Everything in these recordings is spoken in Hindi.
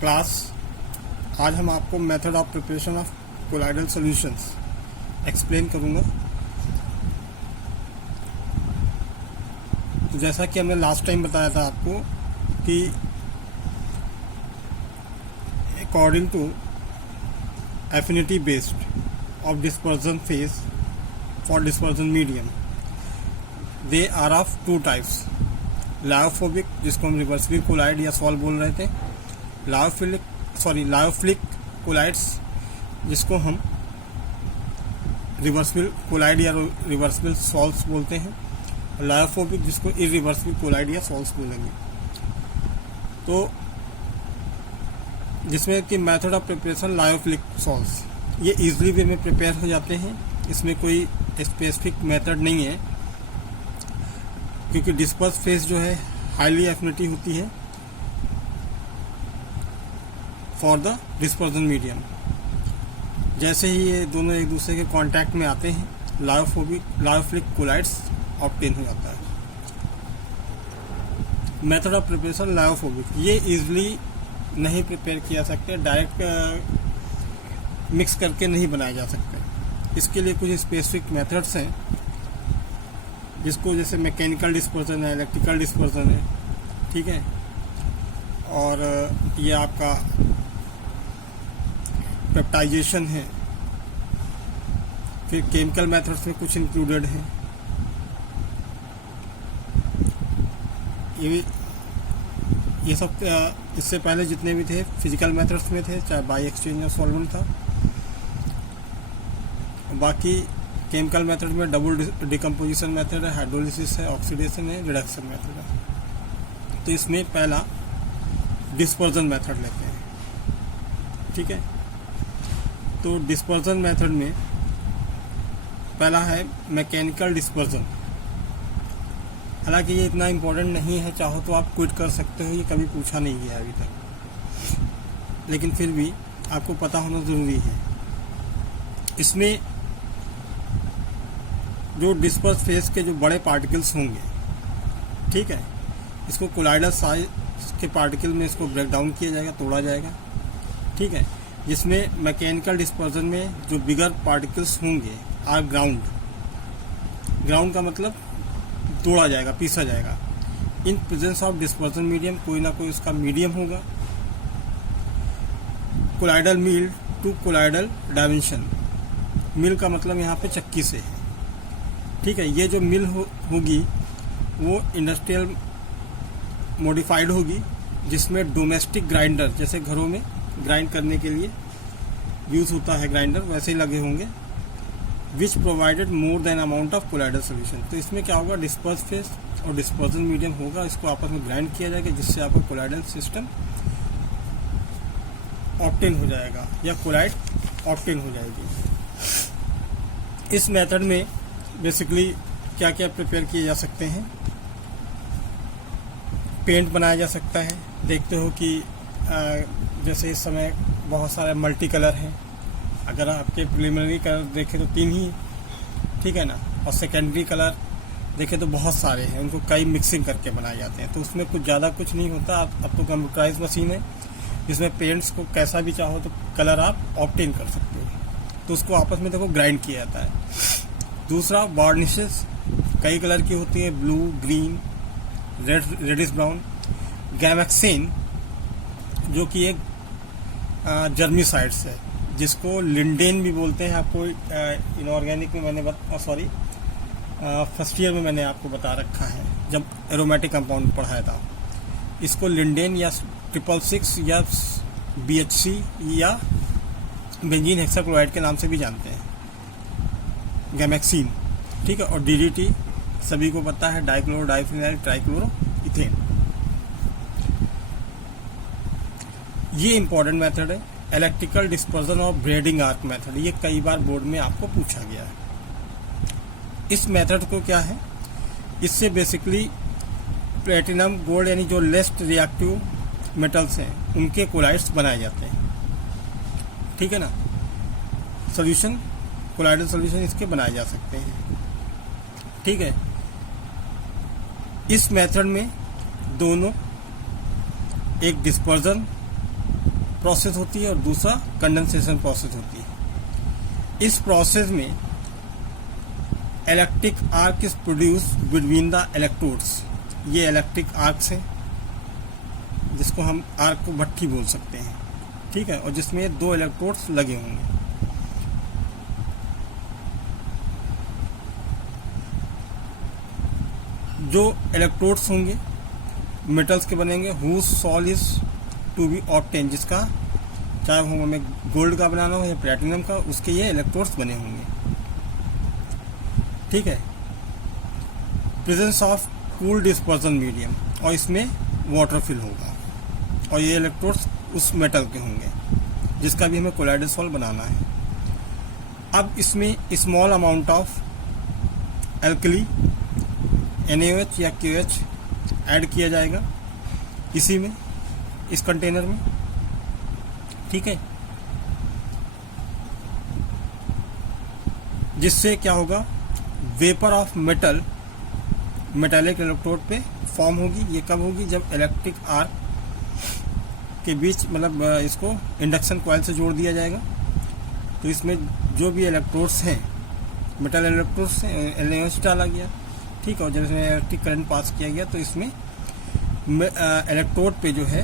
क्लास। आज हम आपको method of preparation of colloidal solutions explain करूंगा। तो जैसा कि हमने लास्ट टाइम बताया था आपको कि according to affinity based of dispersion phase for dispersion medium, they are of two types. Lyophobic, जिसको हम रिवर्सिबल कोलाइड या सॉल्व बोल रहे थे, लायोफिलिक कोलाइड्स, जिसको हम रिवर्सिबल कोलाइड या रिवर्सिबल सॉल्व्स बोलते हैं, लायोफोबिक जिसको इरिवर्सिबल कोलाइड या सॉल्व्स बोलेंगे। तो जिसमें कि method of preparation lyophilic solves, ये इजीली वे में प्रिपेयर हो जाते हैं। इसमें कोई स्पेसिफिक मेथड नहीं है, क्योंकि डिस्पर्स फेज जो है हाईली एफिनिटी होती है फॉर द डिस्पर्जन मीडियम। जैसे ही ये दोनों एक दूसरे के कांटेक्ट में आते हैं, लायोफिलिक कोलाइड्स ऑब्टेन हो जाता है। मेथड ऑफ प्रिपरेशन लायोफोबिक, ये इजीली नहीं प्रिपेयर किया सकते, डायरेक्ट मिक्स करके नहीं बनाए जा सकते। इसके लिए कुछ स्पेसिफिक मेथड्स हैं, जिसको जैसे मैकेनिकल डिस्पर्जन है, इलेक्ट्रिकल डिस्पर्जन है, ठीक है, और ये आपका पेप्टाइजेशन है। फिर केमिकल मेथड्स में कुछ इंक्लूडेड हैं। ये सब इससे पहले जितने भी थे फिजिकल मेथड्स में थे, चाहे बाई एक्सचेंज या सॉल्वेंट था। बाकी केमिकल मेथड में डबल डिकम्पोजिशन मेथड है, हाइड्रोलिसिस है, ऑक्सीडेशन है, रिडक्शन मेथड है। तो इसमें पहला डिस्पर्जन मेथड लेते हैं, ठीक है। तो डिस्पर्जन मेथड में पहला है मैकेनिकल डिस्पर्जन। हालांकि ये इतना इम्पोर्टेंट नहीं है, चाहो तो आप क्विट कर सकते हो, ये कभी पूछा नहीं गया अभी तक, लेकिन फिर भी आपको पता होना ज़रूरी है। इसमें जो डिस्पर्स फेज के जो बड़े पार्टिकल्स होंगे, ठीक है, इसको कोलाइडल साइज के पार्टिकल में इसको ब्रेक डाउन किया जाएगा, तोड़ा जाएगा, ठीक है। जिसमें मैकेनिकल डिस्पर्जन में जो बिगर पार्टिकल्स होंगे आर ग्राउंड का मतलब तोड़ा जाएगा, पीसा जाएगा। In presence of dispersion medium, कोई ना कोई उसका मीडियम होगा। Colloidal mill to colloidal dimension, mill का मतलब यहाँ पे चक्की से है, ठीक है। ये जो मिल होगी वो इंडस्ट्रियल मॉडिफाइड होगी, जिसमें डोमेस्टिक ग्राइंडर, जैसे घरों में ग्राइंड करने के लिए यूज होता है ग्राइंडर, वैसे ही लगे होंगे, which provided more than amount of colloidal solution. तो इसमें क्या होगा, डिस्पर्स फेज और डिस्पर्जन मीडियम होगा, इसको आपस में ग्राइंड किया जाएगा, जिससे आपको कोलाइडल सिस्टम ऑब्टेन हो जाएगा या कोलाइड ऑब्टेन हो जाएगी। इस मेथड में बेसिकली क्या क्या प्रिपेयर किए जा सकते हैं। पेंट बनाया जा सकता है। देखते हो कि जैसे इस समय बहुत सारे मल्टी कलर हैं। अगर आपके प्रिलिमिनरी कलर देखें तो 3 ही, ठीक है ना, और सेकेंडरी कलर देखें तो बहुत सारे हैं, उनको कई मिक्सिंग करके बनाए जाते हैं। तो उसमें कुछ ज़्यादा कुछ नहीं होता। अब तो कंप्यूटराइज मशीन है, जिसमें पेंट्स को कैसा भी चाहो तो कलर आप ऑब्टेन कर सकते हो। तो उसको आपस में देखो ग्राइंड किया जाता है। दूसरा वार्निशेस, कई कलर की होती है, blue, green, reddish brown. Gammexane, जो कि एक जर्मिसाइड्स है, जिसको लिंडेन भी बोलते हैं। आपको इनऑर्गेनिक में मैंने फर्स्ट ईयर में मैंने आपको बता रखा है, जब एरोमेटिक कंपाउंड पढ़ाया था। इसको लिंडेन या 666 या BHC या बेंजीन हेक्साक्लोराइड के नाम से भी जानते हैं, गैमेक्सिन, ठीक है। और DDT सभी को पता है, डाइक्लोरो डाइफिनाइल ट्राइक्लोरो इथेन। ये इंपॉर्टेंट मेथड है। इलेक्ट्रिकल डिस्पर्जन और ब्रेडिंग आर्क मेथड, ये कई बार बोर्ड में आपको पूछा गया है। इस मेथड को क्या है, इससे बेसिकली प्लेटिनम, गोल्ड, यानी जो लेस्ट रिएक्टिव मेटल्स हैं, उनके कोलाइड्स बनाए जाते हैं, ठीक है ना। सॉल्यूशन, कोलाइडल सॉल्यूशन इसके बनाए जा सकते हैं, ठीक है। इस मेथड में दोनों, एक डिस्पर्जन प्रोसेस होती है और दूसरा कंडेंसेशन प्रोसेस होती है। इस प्रोसेस में electric arc is produce between the electrodes. ये इलेक्ट्रिक आर्क्स हैं जिसको हम आर्क को भट्ठी बोल सकते हैं, ठीक है, और जिसमें 2 इलेक्ट्रोड्स लगे होंगे। जो इलेक्ट्रोड्स होंगे मेटल्स के बनेंगे, whose sol is to be obtain, जिसका चाहे वो हमें गोल्ड का बनाना हो या प्लैटिनम का, उसके ये इलेक्ट्रोड्स बने होंगे, ठीक है। Presence of cool dispersion medium, और इसमें वाटर फिल होगा, और ये इलेक्ट्रोड्स उस मेटल के होंगे जिसका भी हमें कोलाइडल सॉल्व बनाना है। अब इसमें small amount of alkali NaOH या KOH ऐड किया जाएगा इसी में, इस कंटेनर में, ठीक है। जिससे क्या होगा, vapour of metal metallic electrode पे फॉर्म होगी। ये कब होगी, जब इलेक्ट्रिक आर्क के बीच मतलब इसको इंडक्शन कॉइल से जोड़ दिया जाएगा। तो इसमें जो भी इलेक्ट्रोड्स हैं, मेटल इलेक्ट्रोड्स हैं, NaOH डाला गया, ठीक है, और जब इसमें इलेक्ट्रिक करंट पास किया गया तो इसमें इलेक्ट्रोड पे जो है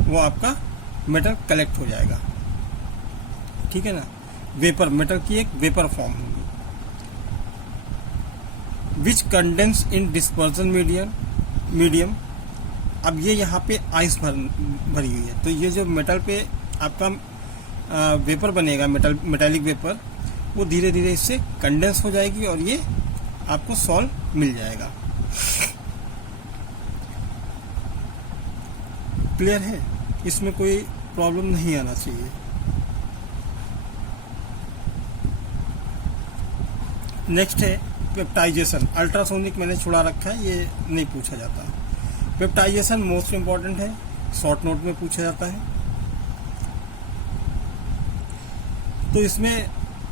वो आपका मेटल कलेक्ट हो जाएगा, ठीक है ना। वेपर, मेटल की एक वेपर फॉर्म होगी, विच कंडेंस इन डिस्पर्सन मीडियम। अब ये यहाँ पे आइस भरी हुई है, तो ये जो मेटल पे आपका वेपर बनेगा, मेटालिक वेपर, वो धीरे धीरे इससे कंडेंस हो जाएगी और ये आपको सॉल्व मिल जाएगा। क्लियर है, इसमें कोई प्रॉब्लम नहीं आना चाहिए। नेक्स्ट है पेप्टाइजेशन। अल्ट्रासोनिक मैंने छुड़ा रखा है, ये नहीं पूछा जाता। पेप्टाइजेशन मोस्ट इंपॉर्टेंट है, शॉर्ट नोट में पूछा जाता है। तो इसमें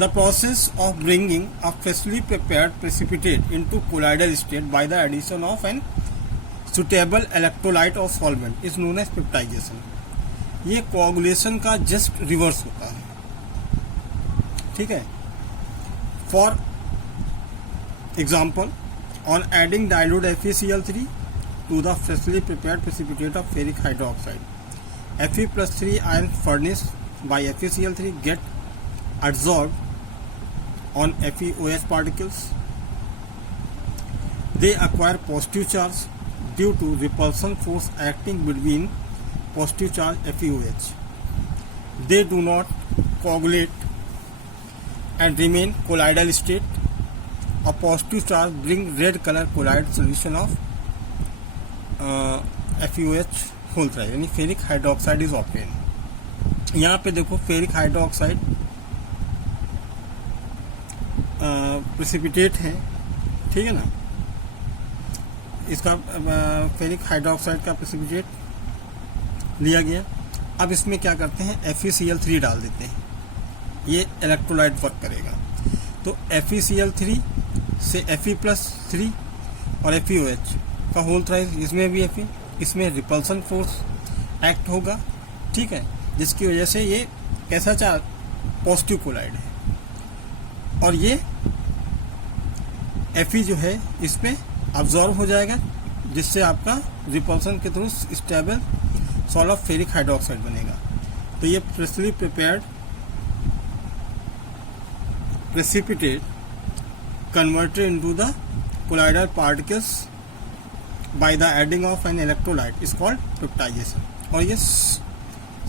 the process of bringing a freshly prepared precipitate into colloidal state by the addition of an suitable electrolyte or solvent is known as peptidation। ये coagulation का just reverse होता है, ठीक है। For example, on adding dilute FeCl3 to the freshly prepared precipitate of ferric hydroxide, Fe+3 ion furnished by FeCl3 get adsorbed on FeOH particles. They acquire positive charge due to repulsion force acting between positive charge FeOH. They do not coagulate and remain colloidal state. A positive charge brings red color colloid solution of FeOH whole triad, यानी फेरिक हाइड्रोक्साइड इज ऑब्टेन। यहाँ पे देखो फेरिक हाइड्रोक्साइड प्रेसिपिटेट है, ठीक है ना। इसका फेरिक हाइड्रोक्साइड का प्रेसिपिटेट लिया गया। अब इसमें क्या करते हैं, FeCl3 डाल देते हैं, ये इलेक्ट्रोलाइट वर्क करेगा। तो FeCl3 से Fe+3 और FeOH का होल थ्राइस, इसमें भी Fe, इसमें रिपल्सन फोर्स एक्ट होगा, ठीक है, जिसकी वजह से ये कैसा चार्ज, पॉजिटिव कोलाइड है, और ये Fe जो है इस पे अब्जॉर्ब हो जाएगा, जिससे आपका रिपल्सन के through stable salt of ferric hydroxide बनेगा। तो ये freshly prepared precipitate converted into the colloidal particles by the adding of an electrolyte is called peptidation। और ये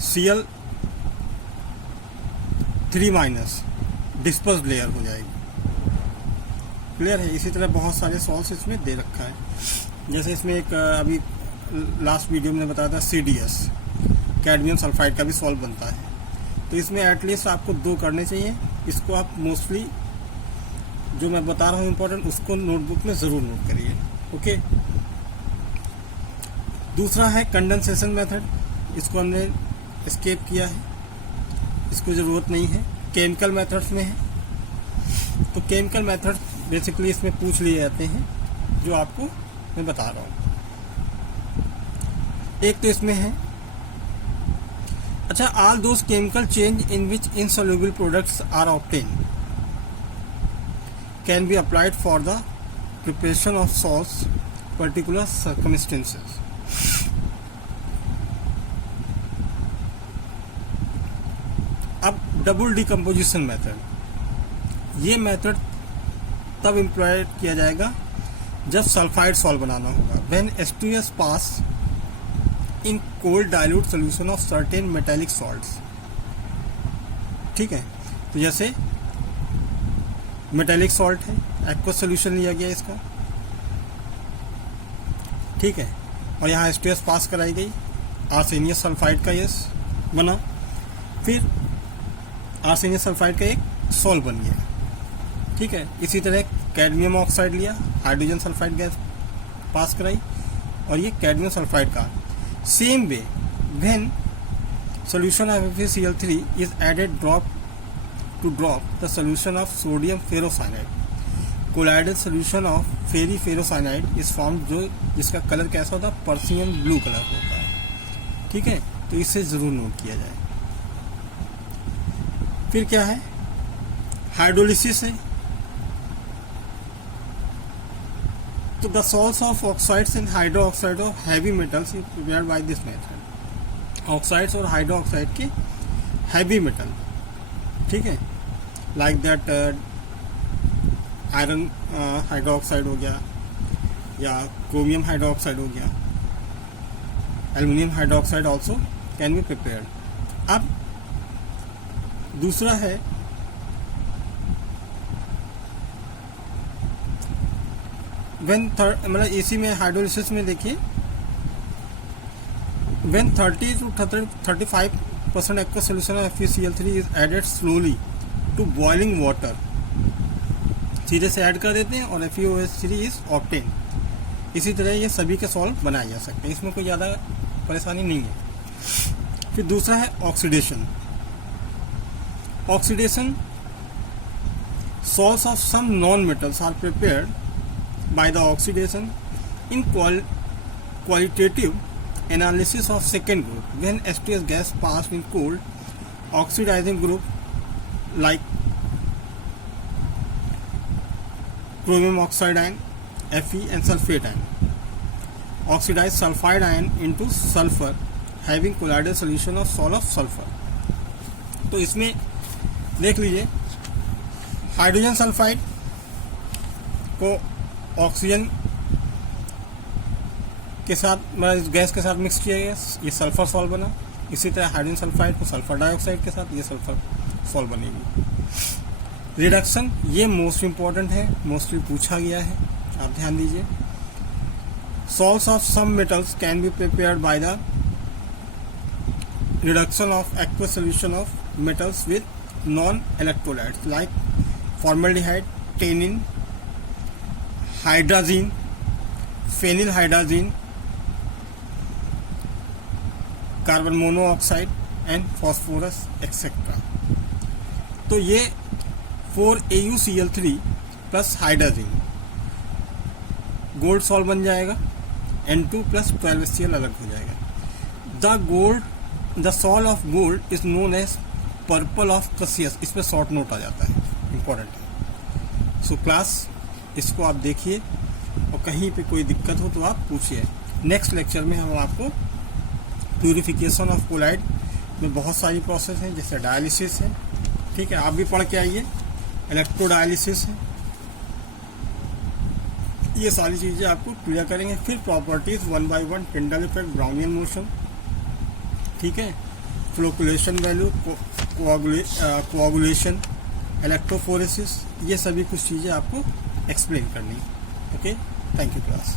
Cl3- डिस्पर्स लेयर हो जाएगी। क्लियर है। इसी तरह बहुत सारे सॉल्व्स इसमें दे रखा है, जैसे इसमें एक अभी लास्ट वीडियो में बताया था CDS, कैडमियम सल्फाइड का भी सॉल्व बनता है। तो इसमें एटलीस्ट आपको 2 करने चाहिए। इसको आप मोस्टली जो मैं बता रहा हूँ इम्पोर्टेंट, उसको नोटबुक में ज़रूर नोट करिए। ओके। दूसरा है कंडेंसेशन मेथड, इसको हमने एस्केप किया है, इसको ज़रूरत नहीं है। केमिकल मेथड्स में है, तो केमिकल मेथड बेसिकली इसमें पूछ लिए जाते हैं, जो आपको मैं बता रहा हूँ। एक तो इसमें है अच्छा, all those chemical change in which insoluble products are obtain can be applied for the preparation of salts particular circumstances. अब डबल डिकम्पोजिशन मेथड, ये मेथड तब एम्प्लॉय किया जाएगा जब सल्फाइड सॉल्ट बनाना होगा। When H2S pass in cold dilute solution of certain metallic salts. ठीक है, तो जैसे मेटेलिक सॉल्ट है, एक्वस सोल्यूशन लिया गया इसका, ठीक है, और यहाँ H2S पास कराई गई, आर्सेनियस सल्फाइड का यस बना, फिर आर्सेनियस सल्फाइड का एक सॉल्ट बन गया। ठीक है, इसी तरह कैडमियम ऑक्साइड लिया, हाइड्रोजन सल्फाइड गैस पास कराई, और ये कैडमियम सल्फाइड का। Same way when solution of FeCl3 is added to drop the solution of sodium ferrocyanide, colloidal solution of ferrocyanide is formed, जो जिसका कलर कैसा होता है, पर्सियन ब्लू कलर होता है। ठीक है, तो इसे जरूर नोट किया जाए। फिर क्या है, हाइड्रोलिसिस है। तो the salts of oxides and hydroxide of heavy metals is prepared by this method। Oxides और हाइड्रोक्साइड के हैवी मेटल, ठीक है, लाइक दैट आयरन हाइड्रोक्साइड हो गया, या क्रोमियम हाइड्रोक्साइड हो गया, aluminium hydroxide also can be prepared. अब दूसरा है मतलब इसी में हाइड्रोलिसिस में देखिए, when 30 to 35% aqueous solution of FeCl3 is added slowly to boiling water, सीधे से ऐड कर देते हैं और FeOH3 is obtained। इसी तरह ये सभी के सॉल्ट बनाए जा सकते हैं, इसमें कोई ज़्यादा परेशानी नहीं है। फिर दूसरा है oxidation. Oxidation, salts of some non-metals are prepared by the oxidation in qualitative analysis of second group when H2S gas passed in cold oxidizing group like chromium oxide ion Fe and sulfate ion oxidize sulfide ion into sulfur having colloidal solution of salt of sulfur। तो इसमें देख लीजिए, हाइड्रोजन सल्फाइड को ऑक्सीजन के साथ, मतलब गैस के साथ मिक्स किया गया, ये सल्फर सॉल्ट बना। इसी तरह हाइड्रोजन सल्फाइड को सल्फर डाइऑक्साइड के साथ, ये सल्फर सॉल्ट बनेगी। रिडक्शन, ये मोस्ट इंपॉर्टेंट है, मोस्टली पूछा गया है, आप ध्यान दीजिए। Salts of some metals can be prepared by the reduction of aqueous solution of metals with non electrolytes like formaldehyde, tannin, hydrazine, phenyl hydrazine, carbon monoxide and phosphorus etcetera. तो ये 4AuCl3 plus hydrazine gold salt बन जाएगा, N2 प्लस 12HCl अलग हो जाएगा। The salt of gold is known as purple of Cassius, इस पर शॉर्ट नोट आ जाता है, इंपॉर्टेंट है। सो क्लास, इसको आप देखिए और कहीं पे कोई दिक्कत हो तो आप पूछिए। नेक्स्ट लेक्चर में हम आपको प्यूरिफिकेशन ऑफ कोलाइड में बहुत सारी प्रोसेस हैं, जैसे डायलिसिस है, ठीक है, आप भी पढ़ के आइए, इलेक्ट्रोडायलिसिस है, ये सारी चीज़ें आपको क्लियर करेंगे। फिर properties 1 by 1, Tyndall effect, Brownian motion, ठीक है, फ्लोकुलेशन वैल्यू, कोआगुलेशन, इलेक्ट्रोफोरेसिस, ये सभी कुछ चीज़ें आपको एक्सप्लेन करनी है। Okay, thank you class.